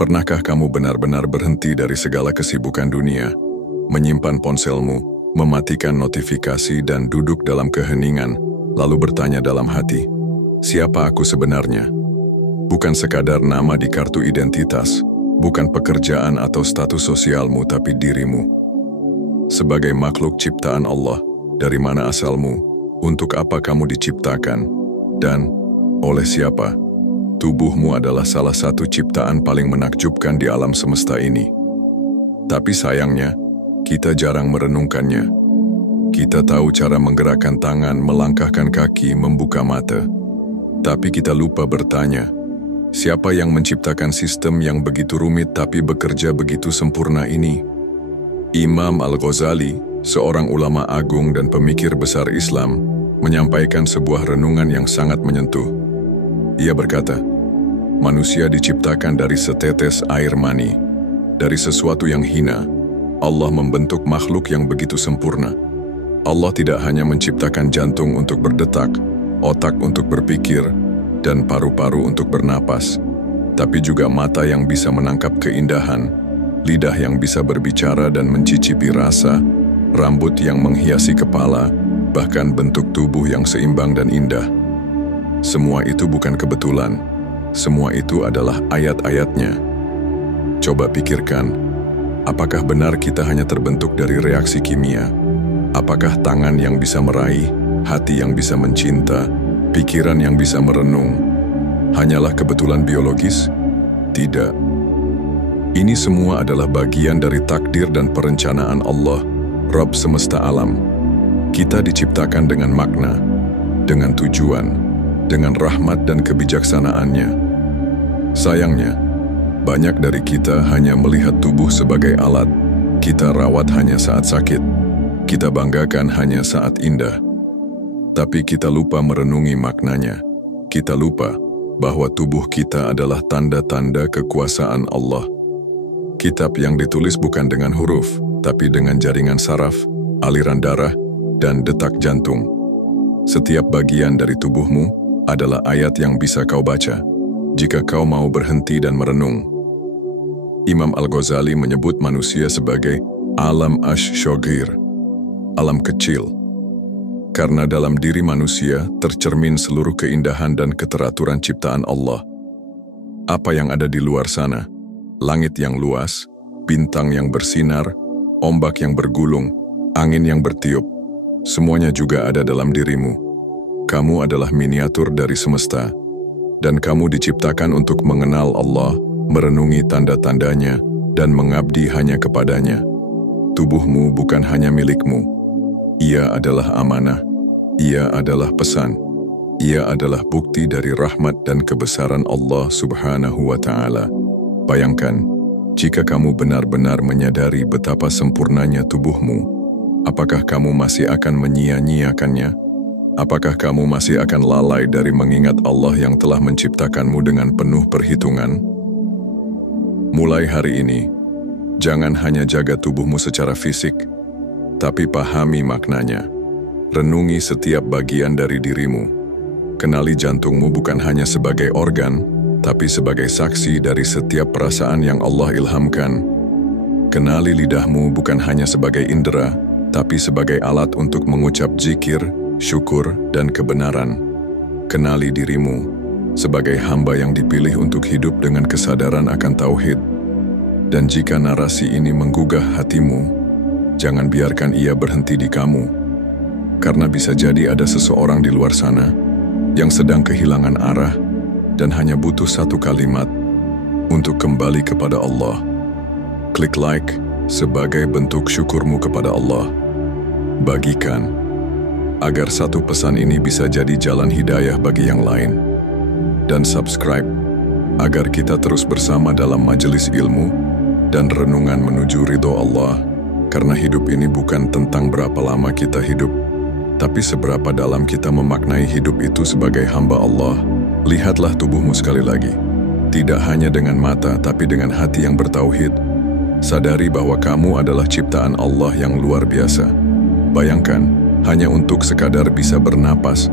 Pernahkah kamu benar-benar berhenti dari segala kesibukan dunia, menyimpan ponselmu, mematikan notifikasi dan duduk dalam keheningan, lalu bertanya dalam hati, siapa aku sebenarnya? Bukan sekadar nama di kartu identitas, bukan pekerjaan atau status sosialmu, tapi dirimu. Sebagai makhluk ciptaan Allah, dari mana asalmu, untuk apa kamu diciptakan, dan oleh siapa? Tubuhmu adalah salah satu ciptaan paling menakjubkan di alam semesta ini. Tapi sayangnya, kita jarang merenungkannya. Kita tahu cara menggerakkan tangan, melangkahkan kaki, membuka mata. Tapi kita lupa bertanya, siapa yang menciptakan sistem yang begitu rumit tapi bekerja begitu sempurna ini? Imam Al-Ghazali, seorang ulama agung dan pemikir besar Islam, menyampaikan sebuah renungan yang sangat menyentuh. Ia berkata, manusia diciptakan dari setetes air mani. Dari sesuatu yang hina, Allah membentuk makhluk yang begitu sempurna. Allah tidak hanya menciptakan jantung untuk berdetak, otak untuk berpikir, dan paru-paru untuk bernapas, tapi juga mata yang bisa menangkap keindahan, lidah yang bisa berbicara dan mencicipi rasa, rambut yang menghiasi kepala, bahkan bentuk tubuh yang seimbang dan indah. Semua itu bukan kebetulan, semua itu adalah ayat-ayatnya. Coba pikirkan, apakah benar kita hanya terbentuk dari reaksi kimia? Apakah tangan yang bisa meraih, hati yang bisa mencinta, pikiran yang bisa merenung, hanyalah kebetulan biologis? Tidak. Ini semua adalah bagian dari takdir dan perencanaan Allah, Rabb semesta alam. Kita diciptakan dengan makna, dengan tujuan, dengan rahmat dan kebijaksanaannya. Sayangnya, banyak dari kita hanya melihat tubuh sebagai alat. Kita rawat hanya saat sakit. Kita banggakan hanya saat indah. Tapi kita lupa merenungi maknanya. Kita lupa bahwa tubuh kita adalah tanda-tanda kekuasaan Allah. Kitab yang ditulis bukan dengan huruf, tapi dengan jaringan saraf, aliran darah, dan detak jantung. Setiap bagian dari tubuhmu adalah ayat yang bisa kau baca, jika kau mau berhenti dan merenung. Imam Al-Ghazali menyebut manusia sebagai alam ash-shogir, alam kecil, karena dalam diri manusia tercermin seluruh keindahan dan keteraturan ciptaan Allah. Apa yang ada di luar sana, langit yang luas, bintang yang bersinar, ombak yang bergulung, angin yang bertiup, semuanya juga ada dalam dirimu. Kamu adalah miniatur dari semesta, dan kamu diciptakan untuk mengenal Allah, merenungi tanda-tandanya, dan mengabdi hanya kepadanya. Tubuhmu bukan hanya milikmu. Ia adalah amanah. Ia adalah pesan. Ia adalah bukti dari rahmat dan kebesaran Allah Subhanahu wa Ta'ala. Bayangkan, jika kamu benar-benar menyadari betapa sempurnanya tubuhmu, apakah kamu masih akan menyia-nyiakannya? Apakah kamu masih akan lalai dari mengingat Allah yang telah menciptakanmu dengan penuh perhitungan? Mulai hari ini, jangan hanya jaga tubuhmu secara fisik, tapi pahami maknanya. Renungi setiap bagian dari dirimu. Kenali jantungmu bukan hanya sebagai organ, tapi sebagai saksi dari setiap perasaan yang Allah ilhamkan. Kenali lidahmu bukan hanya sebagai indera, tapi sebagai alat untuk mengucap zikir, syukur, dan kebenaran. Kenali dirimu sebagai hamba yang dipilih untuk hidup dengan kesadaran akan tauhid. Dan jika narasi ini menggugah hatimu, jangan biarkan ia berhenti di kamu. Karena bisa jadi ada seseorang di luar sana yang sedang kehilangan arah dan hanya butuh satu kalimat untuk kembali kepada Allah. Klik like sebagai bentuk syukurmu kepada Allah. Bagikan agar satu pesan ini bisa jadi jalan hidayah bagi yang lain. Dan subscribe, agar kita terus bersama dalam majelis ilmu dan renungan menuju ridho Allah. Karena hidup ini bukan tentang berapa lama kita hidup, tapi seberapa dalam kita memaknai hidup itu sebagai hamba Allah. Lihatlah tubuhmu sekali lagi. Tidak hanya dengan mata, tapi dengan hati yang bertauhid. Sadari bahwa kamu adalah ciptaan Allah yang luar biasa. Bayangkan, hanya untuk sekadar bisa bernapas,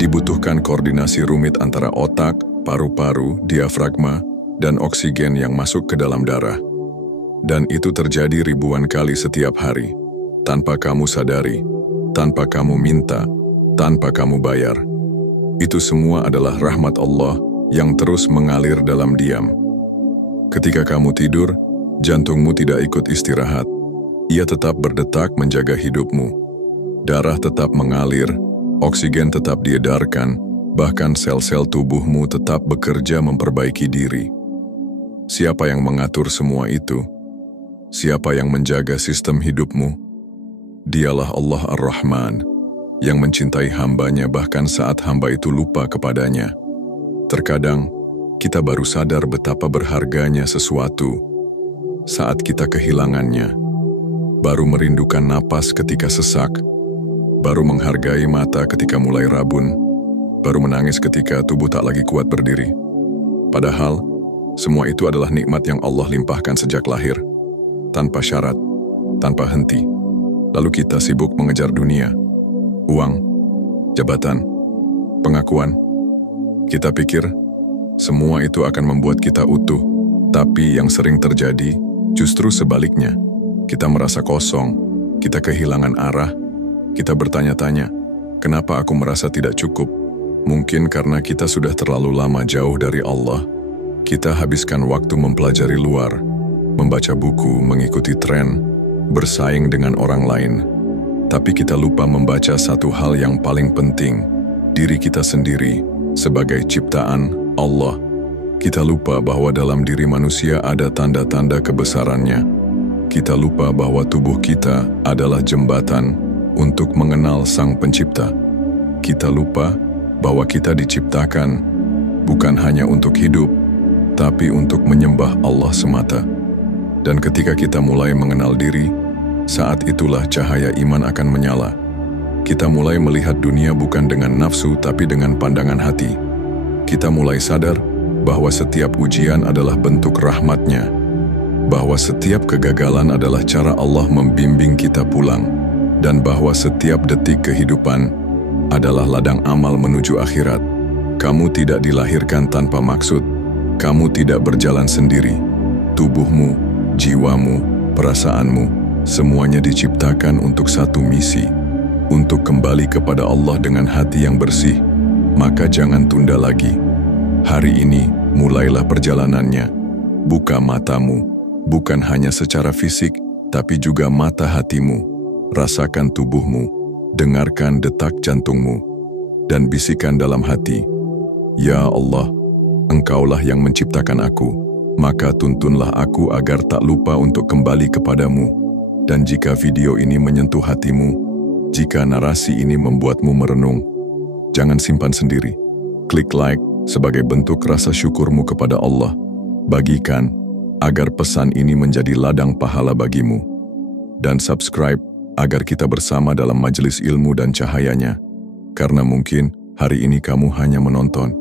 dibutuhkan koordinasi rumit antara otak, paru-paru, diafragma, dan oksigen yang masuk ke dalam darah. Dan itu terjadi ribuan kali setiap hari, tanpa kamu sadari, tanpa kamu minta, tanpa kamu bayar. Itu semua adalah rahmat Allah yang terus mengalir dalam diam. Ketika kamu tidur, jantungmu tidak ikut istirahat. Ia tetap berdetak menjaga hidupmu. Darah tetap mengalir, oksigen tetap diedarkan, bahkan sel-sel tubuhmu tetap bekerja memperbaiki diri. Siapa yang mengatur semua itu? Siapa yang menjaga sistem hidupmu? Dialah Allah Ar-Rahman, yang mencintai hambanya bahkan saat hamba itu lupa kepadanya. Terkadang, kita baru sadar betapa berharganya sesuatu saat kita kehilangannya. Baru merindukan napas ketika sesak, baru menghargai mata ketika mulai rabun, baru menangis ketika tubuh tak lagi kuat berdiri. Padahal, semua itu adalah nikmat yang Allah limpahkan sejak lahir, tanpa syarat, tanpa henti. Lalu kita sibuk mengejar dunia, uang, jabatan, pengakuan. Kita pikir, semua itu akan membuat kita utuh, tapi yang sering terjadi justru sebaliknya. Kita merasa kosong, kita kehilangan arah, kita bertanya-tanya, kenapa aku merasa tidak cukup? Mungkin karena kita sudah terlalu lama jauh dari Allah. Kita habiskan waktu mempelajari luar, membaca buku, mengikuti tren, bersaing dengan orang lain. Tapi kita lupa membaca satu hal yang paling penting, diri kita sendiri sebagai ciptaan Allah. Kita lupa bahwa dalam diri manusia ada tanda-tanda kebesarannya. Kita lupa bahwa tubuh kita adalah jembatan untuk mengenal Sang Pencipta. Kita lupa bahwa kita diciptakan bukan hanya untuk hidup, tapi untuk menyembah Allah semata. Dan ketika kita mulai mengenal diri, saat itulah cahaya iman akan menyala. Kita mulai melihat dunia bukan dengan nafsu, tapi dengan pandangan hati. Kita mulai sadar bahwa setiap ujian adalah bentuk rahmat-Nya, bahwa setiap kegagalan adalah cara Allah membimbing kita pulang, dan bahwa setiap detik kehidupan adalah ladang amal menuju akhirat. Kamu tidak dilahirkan tanpa maksud, kamu tidak berjalan sendiri. Tubuhmu, jiwamu, perasaanmu, semuanya diciptakan untuk satu misi, untuk kembali kepada Allah dengan hati yang bersih. Maka jangan tunda lagi. Hari ini, mulailah perjalanannya. Buka matamu, bukan hanya secara fisik, tapi juga mata hatimu. Rasakan tubuhmu, dengarkan detak jantungmu, dan bisikan dalam hati, Ya Allah, Engkaulah yang menciptakan aku, maka tuntunlah aku agar tak lupa untuk kembali kepadamu. Dan jika video ini menyentuh hatimu, jika narasi ini membuatmu merenung, jangan simpan sendiri. Klik like sebagai bentuk rasa syukurmu kepada Allah. Bagikan, agar pesan ini menjadi ladang pahala bagimu. Dan subscribe, agar kita bersama dalam majelis ilmu dan cahayanya. Karena mungkin hari ini kamu hanya menonton,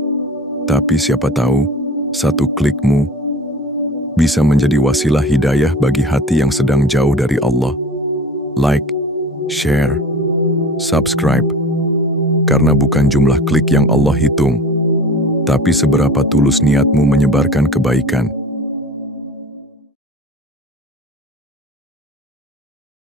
tapi siapa tahu, satu klikmu bisa menjadi wasilah hidayah bagi hati yang sedang jauh dari Allah. Like, share, subscribe. Karena bukan jumlah klik yang Allah hitung, tapi seberapa tulus niatmu menyebarkan kebaikan.